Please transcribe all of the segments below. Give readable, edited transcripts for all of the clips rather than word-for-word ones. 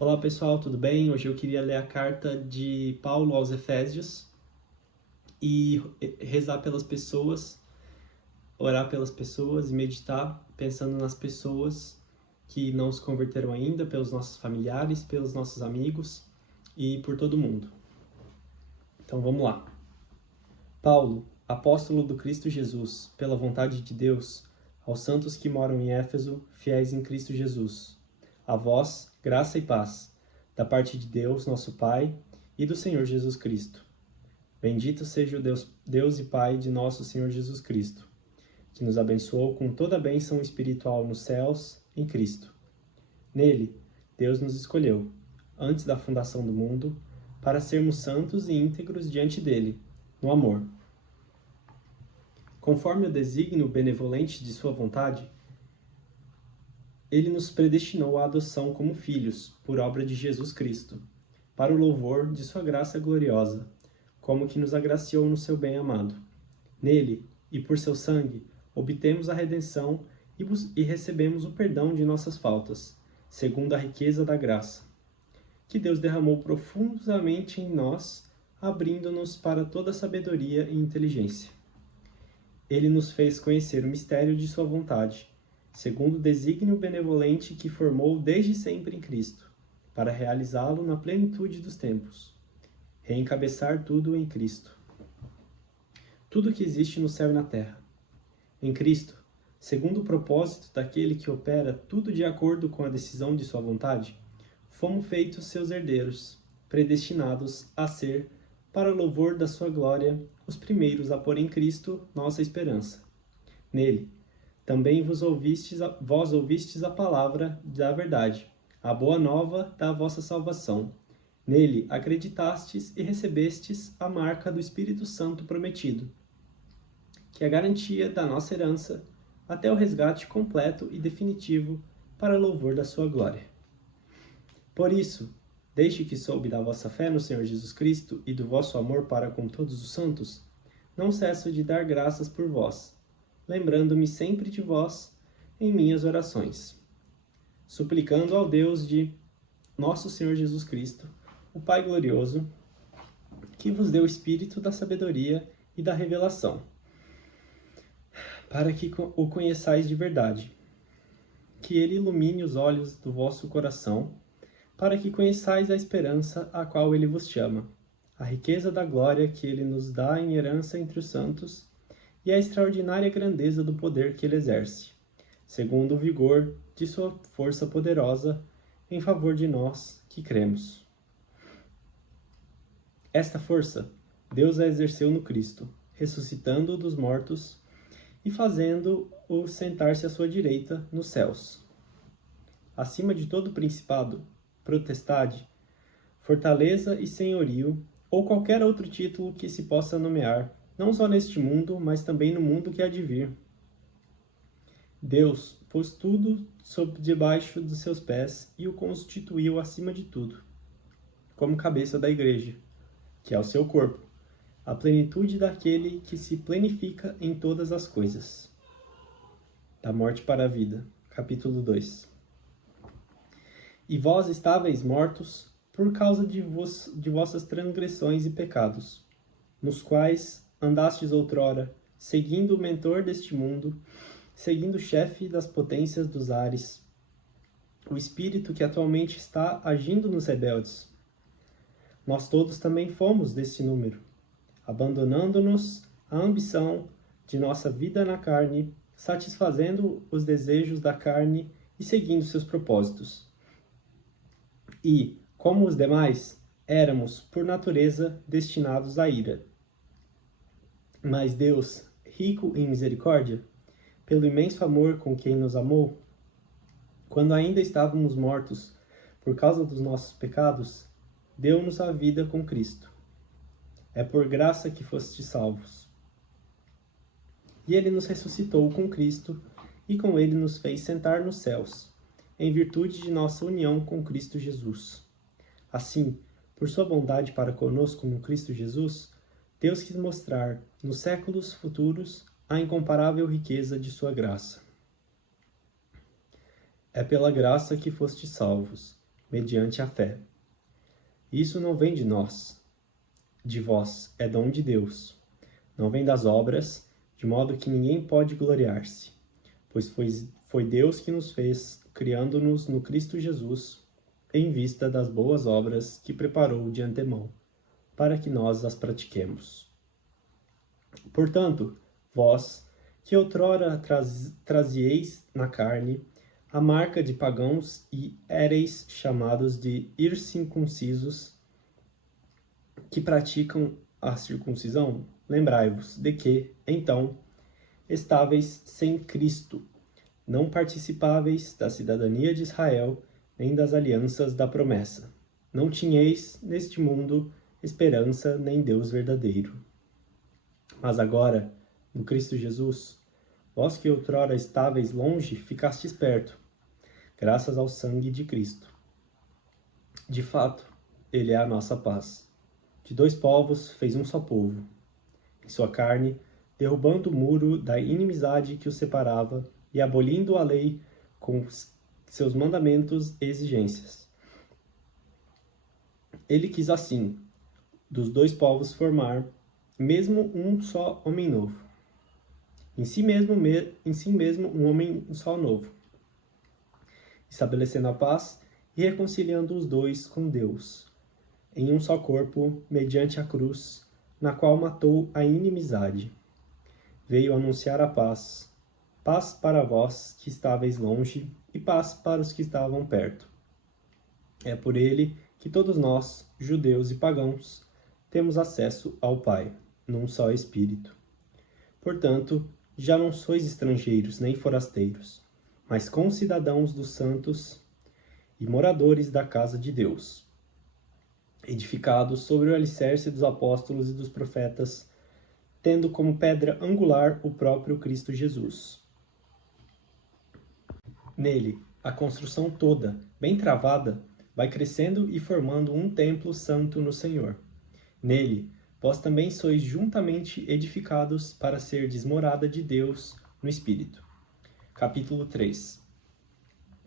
Olá pessoal, tudo bem? Hoje eu queria ler a carta de Paulo aos Efésios e rezar pelas pessoas, orar pelas pessoas e meditar pensando nas pessoas que não se converteram ainda, pelos nossos familiares, pelos nossos amigos e por todo mundo. Então vamos lá. Paulo, apóstolo do Cristo Jesus, pela vontade de Deus, aos santos que moram em Éfeso, fiéis em Cristo Jesus. A vós, graça e paz, da parte de Deus, nosso Pai, e do Senhor Jesus Cristo. Bendito seja o Deus e Pai de nosso Senhor Jesus Cristo, que nos abençoou com toda a bênção espiritual nos céus, em Cristo. Nele, Deus nos escolheu, antes da fundação do mundo, para sermos santos e íntegros diante dele, no amor. Conforme o desígnio benevolente de sua vontade, ele nos predestinou à adoção como filhos, por obra de Jesus Cristo, para o louvor de sua graça gloriosa, como que nos agraciou no seu bem-amado. Nele, e por seu sangue, obtemos a redenção e recebemos o perdão de nossas faltas, segundo a riqueza da graça, que Deus derramou profundamente em nós, abrindo-nos para toda sabedoria e inteligência. Ele nos fez conhecer o mistério de sua vontade, segundo o desígnio benevolente que formou desde sempre em Cristo, para realizá-lo na plenitude dos tempos. Reencabeçar tudo em Cristo. Tudo que existe no céu e na terra. Em Cristo, segundo o propósito daquele que opera tudo de acordo com a decisão de sua vontade, fomos feitos seus herdeiros, predestinados a ser, para o louvor da sua glória, os primeiros a pôr em Cristo nossa esperança. Nele, também vós ouvistes a palavra da verdade, a boa nova da vossa salvação. Nele acreditastes e recebestes a marca do Espírito Santo prometido, que é a garantia da nossa herança até o resgate completo e definitivo para louvor da sua glória. Por isso, desde que soube da vossa fé no Senhor Jesus Cristo e do vosso amor para com todos os santos, não cesso de dar graças por vós, lembrando-me sempre de vós em minhas orações, suplicando ao Deus de nosso Senhor Jesus Cristo, o Pai glorioso, que vos dê o espírito da sabedoria e da revelação, para que o conheçais de verdade, que ele ilumine os olhos do vosso coração, para que conheçais a esperança a qual ele vos chama, a riqueza da glória que ele nos dá em herança entre os santos, e a extraordinária grandeza do poder que ele exerce, segundo o vigor de sua força poderosa, em favor de nós que cremos. Esta força, Deus a exerceu no Cristo, ressuscitando-o dos mortos e fazendo-o sentar-se à sua direita nos céus, acima de todo principado, potestade, fortaleza e senhorio, ou qualquer outro título que se possa nomear, não só neste mundo, mas também no mundo que há de vir. Deus pôs tudo sob debaixo dos seus pés e o constituiu acima de tudo, como cabeça da igreja, que é o seu corpo, a plenitude daquele que se plenifica em todas as coisas. Da morte para a vida. Capítulo 2. E vós estáveis mortos por causa de vossas transgressões e pecados, nos quais andastes outrora, seguindo o mentor deste mundo, seguindo o chefe das potências dos ares, o espírito que atualmente está agindo nos rebeldes. Nós todos também fomos desse número, abandonando-nos à ambição de nossa vida na carne, satisfazendo os desejos da carne e seguindo seus propósitos. E, como os demais, éramos, por natureza, destinados à ira. Mas Deus, rico em misericórdia, pelo imenso amor com que nos amou, quando ainda estávamos mortos por causa dos nossos pecados, deu-nos a vida com Cristo. É por graça que fostes salvos. E ele nos ressuscitou com Cristo e com ele nos fez sentar nos céus, em virtude de nossa união com Cristo Jesus. Assim, por sua bondade para conosco no Cristo Jesus, Deus quis mostrar, nos séculos futuros, a incomparável riqueza de sua graça. É pela graça que fostes salvos, mediante a fé. Isso não vem de nós, de vós, é dom de Deus. Não vem das obras, de modo que ninguém pode gloriar-se, pois foi Deus que nos fez, criando-nos no Cristo Jesus, em vista das boas obras que preparou de antemão, para que nós as pratiquemos. Portanto, vós, que outrora trazieis na carne a marca de pagãos e éreis chamados de incircuncisos, que praticam a circuncisão, lembrai-vos de que, então, estáveis sem Cristo, não participáveis da cidadania de Israel, nem das alianças da promessa. Não tinhais, neste mundo, esperança nem Deus verdadeiro. Mas agora, no Cristo Jesus, vós que outrora estáveis longe, ficastes perto, graças ao sangue de Cristo. De fato, ele é a nossa paz. De dois povos fez um só povo. Em sua carne, derrubando o muro da inimizade que os separava e abolindo a lei com seus mandamentos e exigências. Ele quis assim, dos dois povos formar, mesmo um só homem novo. Em si mesmo um homem só novo, estabelecendo a paz e reconciliando os dois com Deus, em um só corpo, mediante a cruz, na qual matou a inimizade. Veio anunciar a paz, paz para vós que estáveis longe e paz para os que estavam perto. É por ele que todos nós, judeus e pagãos, temos acesso ao Pai, num só Espírito. Portanto, já não sois estrangeiros nem forasteiros, mas concidadãos dos santos e moradores da casa de Deus, edificados sobre o alicerce dos apóstolos e dos profetas, tendo como pedra angular o próprio Cristo Jesus. Nele, a construção toda, bem travada, vai crescendo e formando um templo santo no Senhor. Nele, vós também sois juntamente edificados para serdes morada de Deus no Espírito. Capítulo 3.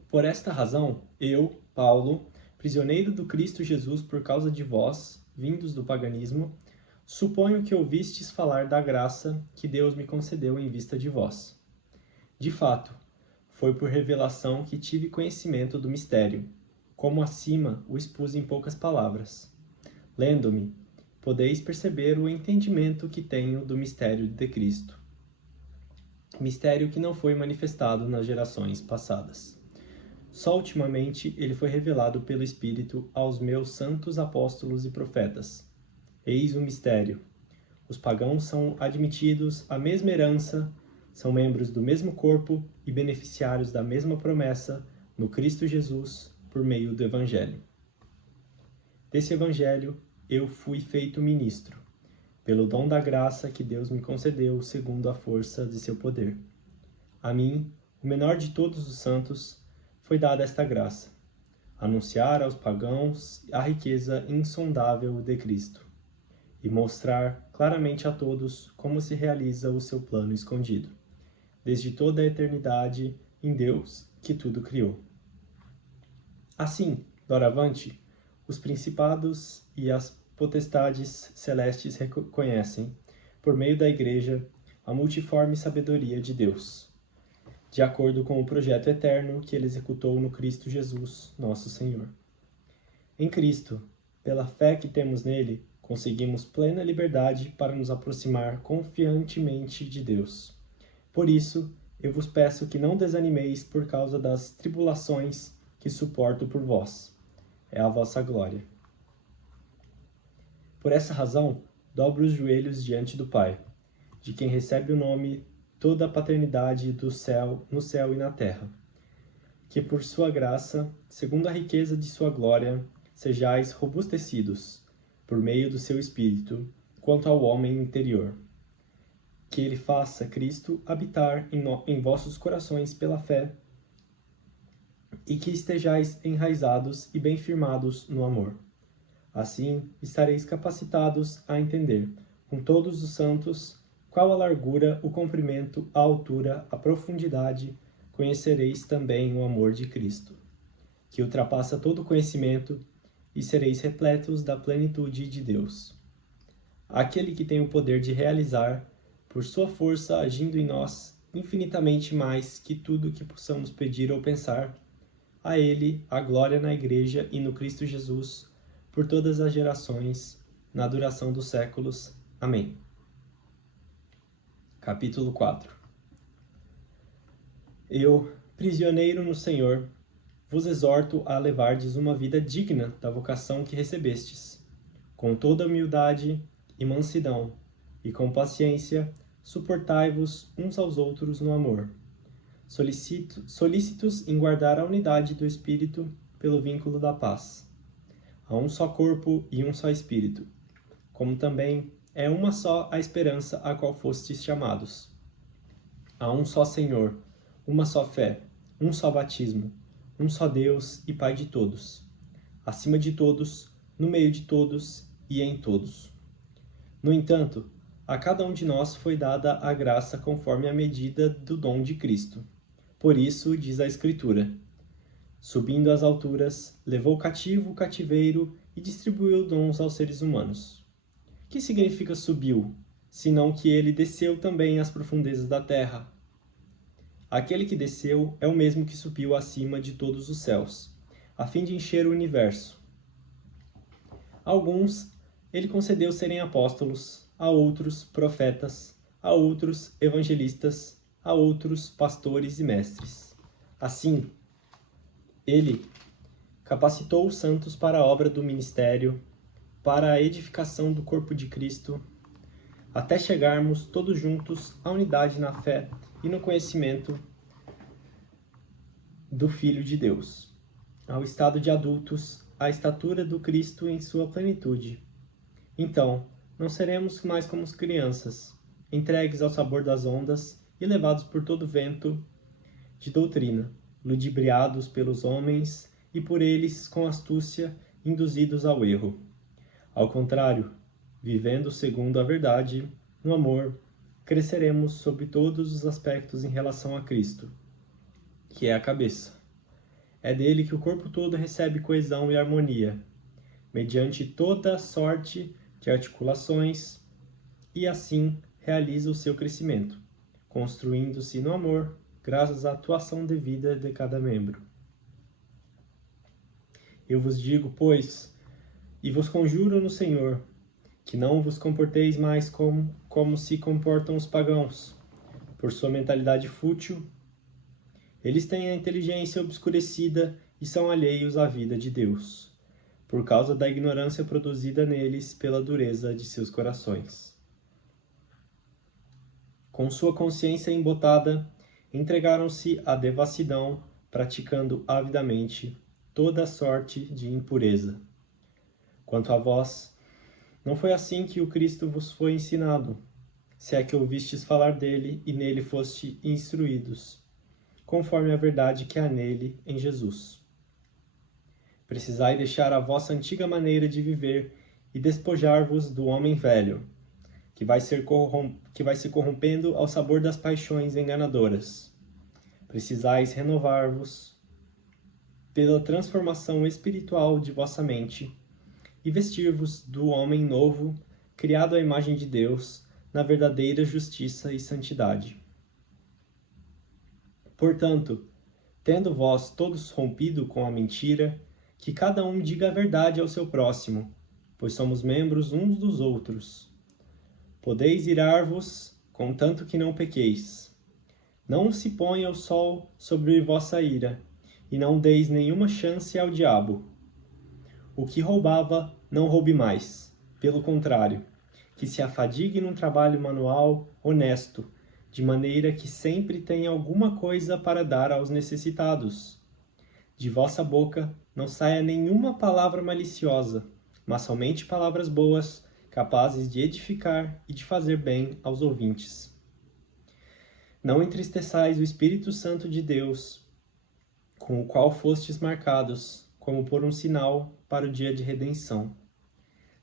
Por esta razão, eu, Paulo, prisioneiro do Cristo Jesus por causa de vós, vindos do paganismo, suponho que ouvistes falar da graça que Deus me concedeu em vista de vós. De fato, foi por revelação que tive conhecimento do mistério, como acima o expus em poucas palavras. Lendo-me, podeis perceber o entendimento que tenho do mistério de Cristo. Mistério que não foi manifestado nas gerações passadas. Só ultimamente ele foi revelado pelo Espírito aos meus santos apóstolos e profetas. Eis o mistério. Os pagãos são admitidos à mesma herança, são membros do mesmo corpo e beneficiários da mesma promessa no Cristo Jesus por meio do Evangelho. Desse Evangelho eu fui feito ministro, pelo dom da graça que Deus me concedeu segundo a força de seu poder. A mim, o menor de todos os santos, foi dada esta graça, anunciar aos pagãos a riqueza insondável de Cristo e mostrar claramente a todos como se realiza o seu plano escondido, desde toda a eternidade em Deus que tudo criou. Assim, doravante, os principados e as potestades celestes reconhecem, por meio da Igreja, a multiforme sabedoria de Deus, de acordo com o projeto eterno que ele executou no Cristo Jesus, nosso Senhor. Em Cristo, pela fé que temos nele, conseguimos plena liberdade para nos aproximar confiantemente de Deus. Por isso, eu vos peço que não desanimeis por causa das tribulações que suporto por vós. É a vossa glória. Por essa razão, dobro os joelhos diante do Pai, de quem recebe o nome toda a paternidade do céu, no céu e na terra. Que por sua graça, segundo a riqueza de sua glória, sejais robustecidos, por meio do seu Espírito, quanto ao homem interior. Que ele faça Cristo habitar em vossos corações pela fé, e que estejais enraizados e bem firmados no amor. Assim, estareis capacitados a entender, com todos os santos, qual a largura, o comprimento, a altura, a profundidade, conhecereis também o amor de Cristo. que ultrapassa todo conhecimento, e sereis repletos da plenitude de Deus. Aquele que tem o poder de realizar, por sua força agindo em nós, infinitamente mais que tudo que possamos pedir ou pensar, a Ele a glória na Igreja e no Cristo Jesus, por todas as gerações, na duração dos séculos. Amém. Capítulo 4. Eu, prisioneiro no Senhor, vos exorto a levardes uma vida digna da vocação que recebestes, com toda humildade e mansidão, e com paciência, suportai-vos uns aos outros no amor, solícitos em guardar a unidade do Espírito pelo vínculo da paz. Há um só corpo e um só Espírito, como também é uma só a esperança a qual fostes chamados. Há um só Senhor, uma só fé, um só batismo, um só Deus e Pai de todos, acima de todos, no meio de todos e em todos. No entanto, a cada um de nós foi dada a graça conforme a medida do dom de Cristo. Por isso, diz a Escritura: subindo às alturas, levou cativo o cativeiro e distribuiu dons aos seres humanos. Que significa subiu, senão que ele desceu também às profundezas da terra? Aquele que desceu é o mesmo que subiu acima de todos os céus, a fim de encher o universo. Alguns ele concedeu serem apóstolos, a outros profetas, a outros evangelistas, a outros pastores e mestres. Assim, ele capacitou os santos para a obra do ministério, para a edificação do corpo de Cristo, até chegarmos todos juntos à unidade na fé e no conhecimento do Filho de Deus, ao estado de adultos, à estatura do Cristo em sua plenitude. Então, não seremos mais como as crianças, entregues ao sabor das ondas e levados por todo vento de doutrina, ludibriados pelos homens e por eles com astúcia induzidos ao erro. Ao contrário, vivendo segundo a verdade, no amor, cresceremos sob todos os aspectos em relação a Cristo, que é a cabeça. É dele que o corpo todo recebe coesão e harmonia, mediante toda sorte de articulações, e assim realiza o seu crescimento, construindo-se no amor, graças à atuação devida de cada membro. Eu vos digo, pois, e vos conjuro no Senhor, que não vos comporteis mais como se comportam os pagãos, por sua mentalidade fútil. Eles têm a inteligência obscurecida e são alheios à vida de Deus, por causa da ignorância produzida neles pela dureza de seus corações. Com sua consciência embotada, entregaram-se à devassidão, praticando avidamente toda sorte de impureza. Quanto a vós, não foi assim que o Cristo vos foi ensinado, se é que ouvistes falar dele e nele foste instruídos, conforme a verdade que há nele em Jesus. Precisai deixar a vossa antiga maneira de viver e despojar-vos do homem velho, que vai se corrompendo ao sabor das paixões enganadoras. Precisais renovar-vos pela transformação espiritual de vossa mente e vestir-vos do homem novo, criado à imagem de Deus, na verdadeira justiça e santidade. Portanto, tendo vós todos rompido com a mentira, que cada um diga a verdade ao seu próximo, pois somos membros uns dos outros. Podeis irar-vos, contanto que não pequeis. Não se ponha o sol sobre vossa ira, e não deis nenhuma chance ao diabo. O que roubava, não roube mais. Pelo contrário, que se afadigue num trabalho manual honesto, de maneira que sempre tenha alguma coisa para dar aos necessitados. De vossa boca não saia nenhuma palavra maliciosa, mas somente palavras boas, capazes de edificar e de fazer bem aos ouvintes. Não entristeçais o Espírito Santo de Deus, com o qual fostes marcados, como por um sinal para o dia de redenção.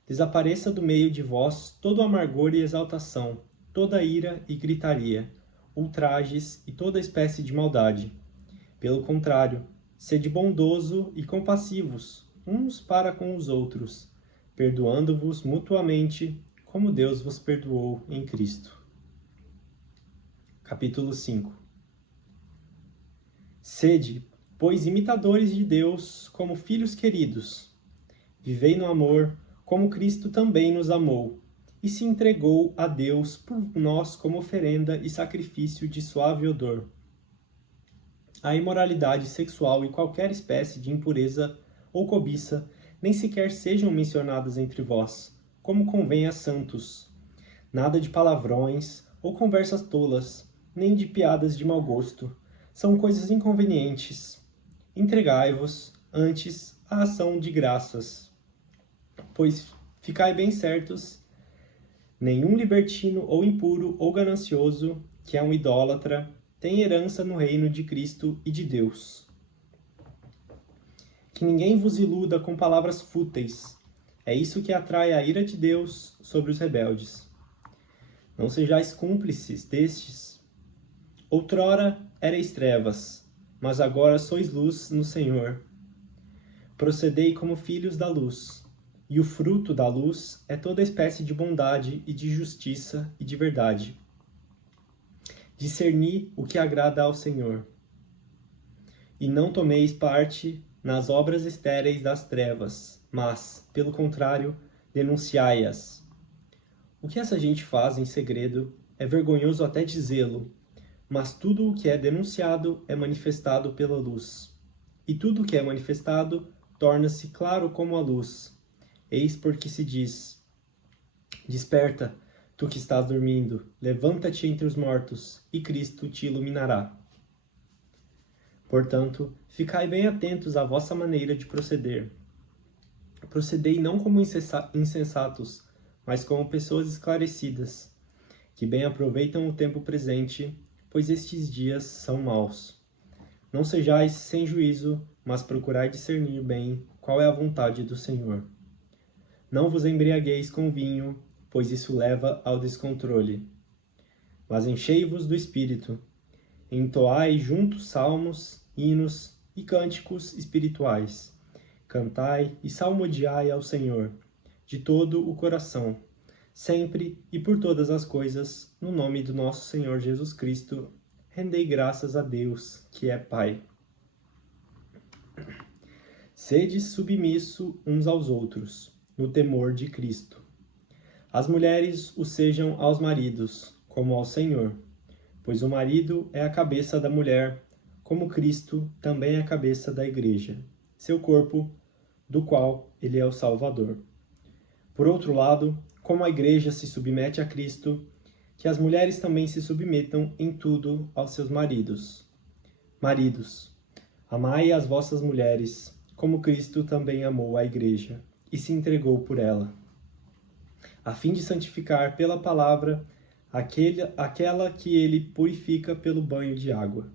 Desapareça do meio de vós todo amargor e exaltação, toda ira e gritaria, ultrajes e toda espécie de maldade. Pelo contrário, Sede bondoso e compassivos uns para com os outros, perdoando-vos mutuamente, como Deus vos perdoou em Cristo. Capítulo 5. Sede, pois, imitadores de Deus como filhos queridos. Vivei no amor, como Cristo também nos amou, e se entregou a Deus por nós como oferenda e sacrifício de suave odor. A imoralidade sexual e qualquer espécie de impureza ou cobiça nem sequer sejam mencionadas entre vós, como convém a santos. Nada de palavrões ou conversas tolas, nem de piadas de mau gosto. São coisas inconvenientes. Entregai-vos, antes, à ação de graças. Pois ficai bem certos, nenhum libertino ou impuro ou ganancioso, que é um idólatra, tem herança no reino de Cristo e de Deus. Que ninguém vos iluda com palavras fúteis. É isso que atrai a ira de Deus sobre os rebeldes. Não sejais cúmplices destes. Outrora erais trevas, mas agora sois luz no Senhor. Procedei como filhos da luz, e o fruto da luz é toda espécie de bondade e de justiça e de verdade. Discerni o que agrada ao Senhor. E não tomeis parte nas obras estéreis das trevas, mas, pelo contrário, denunciai-as. O que essa gente faz em segredo é vergonhoso até dizê-lo, mas tudo o que é denunciado é manifestado pela luz. E tudo o que é manifestado torna-se claro como a luz. Eis porque se diz: Desperta, tu que estás dormindo, levanta-te entre os mortos, e Cristo te iluminará. Portanto, ficai bem atentos à vossa maneira de proceder. Procedei não como insensatos, mas como pessoas esclarecidas, que bem aproveitam o tempo presente, pois estes dias são maus. Não sejais sem juízo, mas procurai discernir bem qual é a vontade do Senhor. Não vos embriagueis com vinho, pois isso leva ao descontrole. Mas enchei-vos do Espírito. Entoai juntos salmos, hinos e cânticos espirituais. Cantai e salmodiai ao Senhor, de todo o coração, sempre e por todas as coisas, no nome do nosso Senhor Jesus Cristo, rendei graças a Deus, que é Pai. Sede submisso uns aos outros, no temor de Cristo. As mulheres o sejam aos maridos, como ao Senhor, pois o marido é a cabeça da mulher, como Cristo também é a cabeça da Igreja, seu corpo, do qual ele é o Salvador. Por outro lado, como a Igreja se submete a Cristo, que as mulheres também se submetam em tudo aos seus maridos. Maridos, amai as vossas mulheres, como Cristo também amou a Igreja e se entregou por ela, a fim de santificar pela palavra aquela que ele purifica pelo banho de água.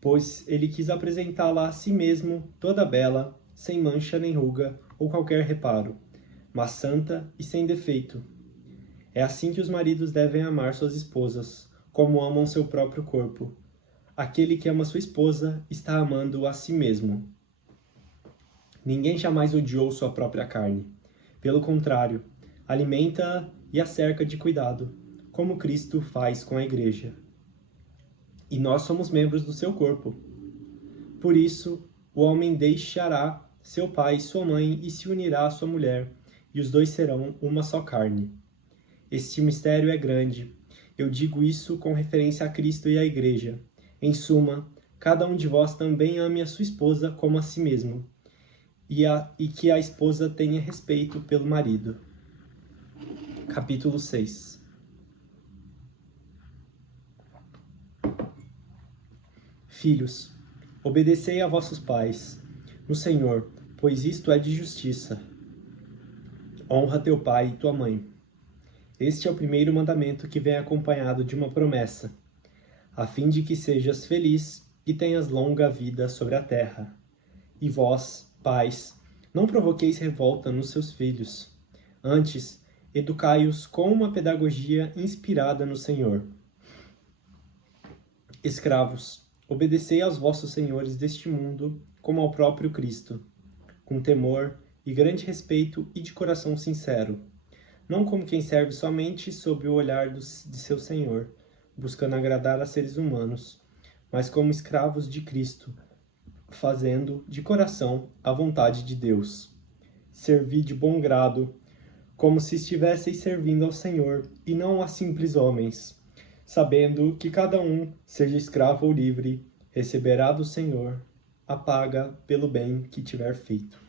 Pois ele quis apresentá-la a si mesmo toda bela, sem mancha nem ruga ou qualquer reparo, mas santa e sem defeito. É assim que os maridos devem amar suas esposas, como amam seu próprio corpo. Aquele que ama sua esposa está amando a si mesmo. Ninguém jamais odiou sua própria carne. Pelo contrário, alimenta-a e a cerca de cuidado, como Cristo faz com a Igreja. E nós somos membros do seu corpo. Por isso, o homem deixará seu pai e sua mãe e se unirá à sua mulher, e os dois serão uma só carne. Este mistério é grande. Eu digo isso com referência a Cristo e à Igreja. Em suma, cada um de vós também ame a sua esposa como a si mesmo, e que a esposa tenha respeito pelo marido. Capítulo 6. Filhos, obedecei a vossos pais, no Senhor, pois isto é de justiça. Honra teu pai e tua mãe. Este é o primeiro mandamento que vem acompanhado de uma promessa, a fim de que sejas feliz e tenhas longa vida sobre a terra. E vós, pais, não provoqueis revolta nos seus filhos. Antes, educai-os com uma pedagogia inspirada no Senhor. Escravos, Obedecei aos vossos senhores deste mundo, como ao próprio Cristo, com temor e grande respeito e de coração sincero, não como quem serve somente sob o olhar de seu Senhor, buscando agradar a seres humanos, mas como escravos de Cristo, fazendo de coração a vontade de Deus. Servi de bom grado, como se estivesseis servindo ao Senhor e não a simples homens, sabendo que cada um, seja escravo ou livre, receberá do Senhor a paga pelo bem que tiver feito.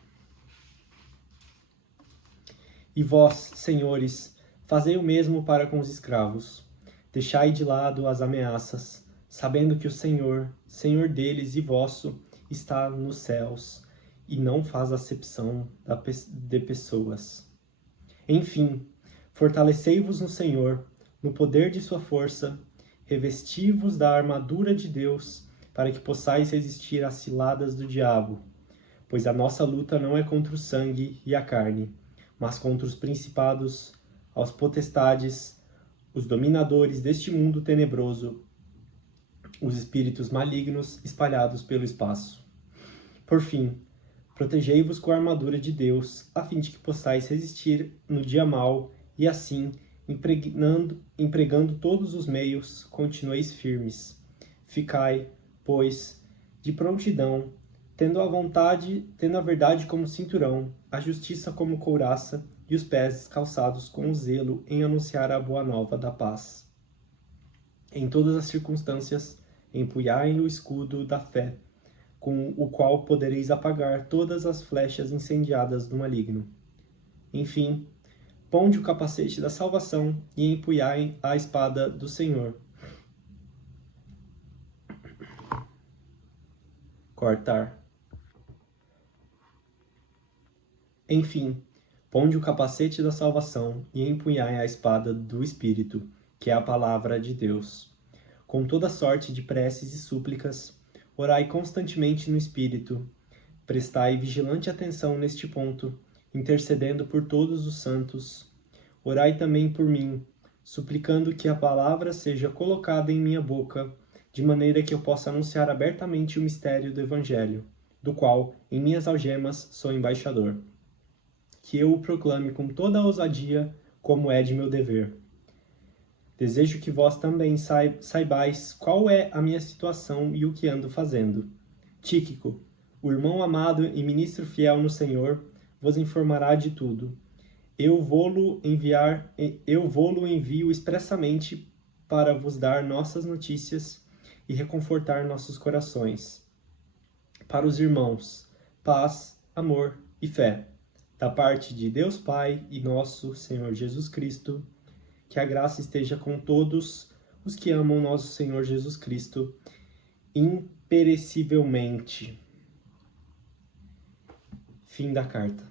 E vós, senhores, fazei o mesmo para com os escravos. Deixai de lado as ameaças, sabendo que o Senhor, Senhor deles e vosso, está nos céus e não faz acepção de pessoas. Enfim, fortalecei-vos no Senhor, no poder de sua força, revesti-vos da armadura de Deus, para que possais resistir às ciladas do diabo. Pois a nossa luta não é contra o sangue e a carne, mas contra os principados, as potestades, os dominadores deste mundo tenebroso, os espíritos malignos espalhados pelo espaço. Por fim, protegei-vos com a armadura de Deus, a fim de que possais resistir no dia mau e assim, empregando todos os meios, continueis firmes. Ficai, pois, de prontidão, tendo a verdade como cinturão, a justiça como couraça e os pés calçados com zelo em anunciar a boa nova da paz. Em todas as circunstâncias, empunhai o escudo da fé, com o qual podereis apagar todas as flechas incendiadas do maligno. Enfim, ponde o capacete da salvação e empunhai a espada do Senhor. Enfim, ponde o capacete da salvação e empunhai a espada do Espírito, que é a palavra de Deus. Com toda sorte de preces e súplicas, orai constantemente no Espírito. Prestai vigilante atenção neste ponto, intercedendo por todos os santos. Orai também por mim, suplicando que a palavra seja colocada em minha boca, de maneira que eu possa anunciar abertamente o mistério do Evangelho, do qual, em minhas algemas, sou embaixador. Que eu o proclame com toda a ousadia, como é de meu dever. Desejo que vós também saibais qual é a minha situação e o que ando fazendo. Tíquico, o irmão amado e ministro fiel no Senhor, vos informará de tudo. Eu vou-lo envio expressamente para vos dar nossas notícias e reconfortar nossos corações. Para os irmãos, paz, amor e fé, da parte de Deus Pai e nosso Senhor Jesus Cristo. Que a graça esteja com todos os que amam nosso Senhor Jesus Cristo imperecivelmente. Fim da carta.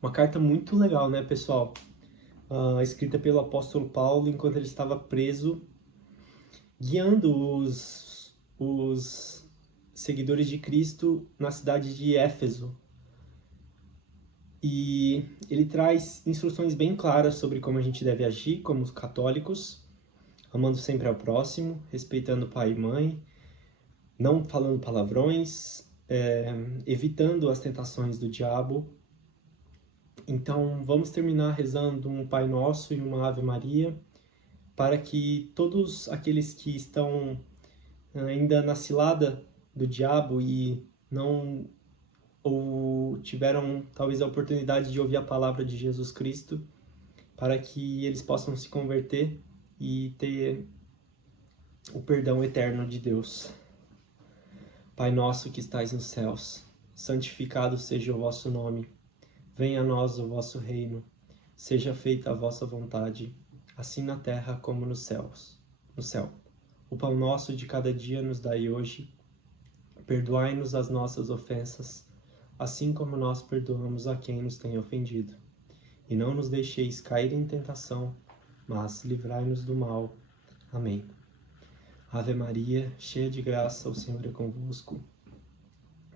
Uma carta muito legal, né, pessoal? Escrita pelo apóstolo Paulo enquanto ele estava preso, guiando os seguidores de Cristo na cidade de Éfeso. E ele traz instruções bem claras sobre como a gente deve agir como católicos, amando sempre ao próximo, respeitando pai e mãe, não falando palavrões, evitando as tentações do diabo. Então, vamos terminar rezando um Pai Nosso e uma Ave Maria, para que todos aqueles que estão ainda na cilada do diabo e não ou tiveram talvez a oportunidade de ouvir a palavra de Jesus Cristo, para que eles possam se converter e ter o perdão eterno de Deus. Pai nosso que estais nos céus, santificado seja o vosso nome. Venha a nós o vosso reino. Seja feita a vossa vontade, assim na terra como nos céus. No céu. O pão nosso de cada dia nos dai hoje. Perdoai-nos as nossas ofensas, assim como nós perdoamos a quem nos tem ofendido. E não nos deixeis cair em tentação, mas livrai-nos do mal. Amém. Ave Maria, cheia de graça, o Senhor é convosco.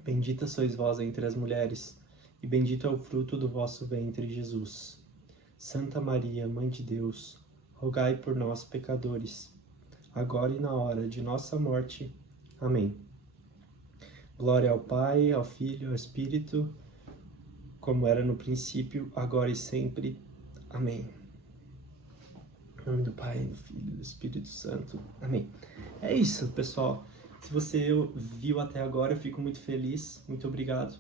Bendita sois vós entre as mulheres, e bendito é o fruto do vosso ventre, Jesus. Santa Maria, Mãe de Deus, rogai por nós, pecadores, agora e na hora de nossa morte. Amém. Glória ao Pai, ao Filho e ao Espírito, como era no princípio, agora e sempre. Amém. Em nome do Pai, do Filho e do Espírito Santo. Amém. É isso, pessoal. Se você viu até agora, eu fico muito feliz. Muito obrigado.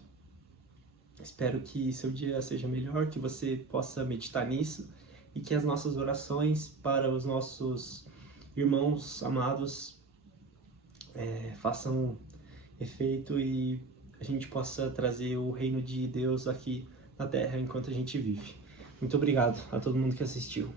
Espero que seu dia seja melhor, que você possa meditar nisso e que as nossas orações para os nossos irmãos amados façam efeito e a gente possa trazer o reino de Deus aqui na Terra enquanto a gente vive. Muito obrigado a todo mundo que assistiu.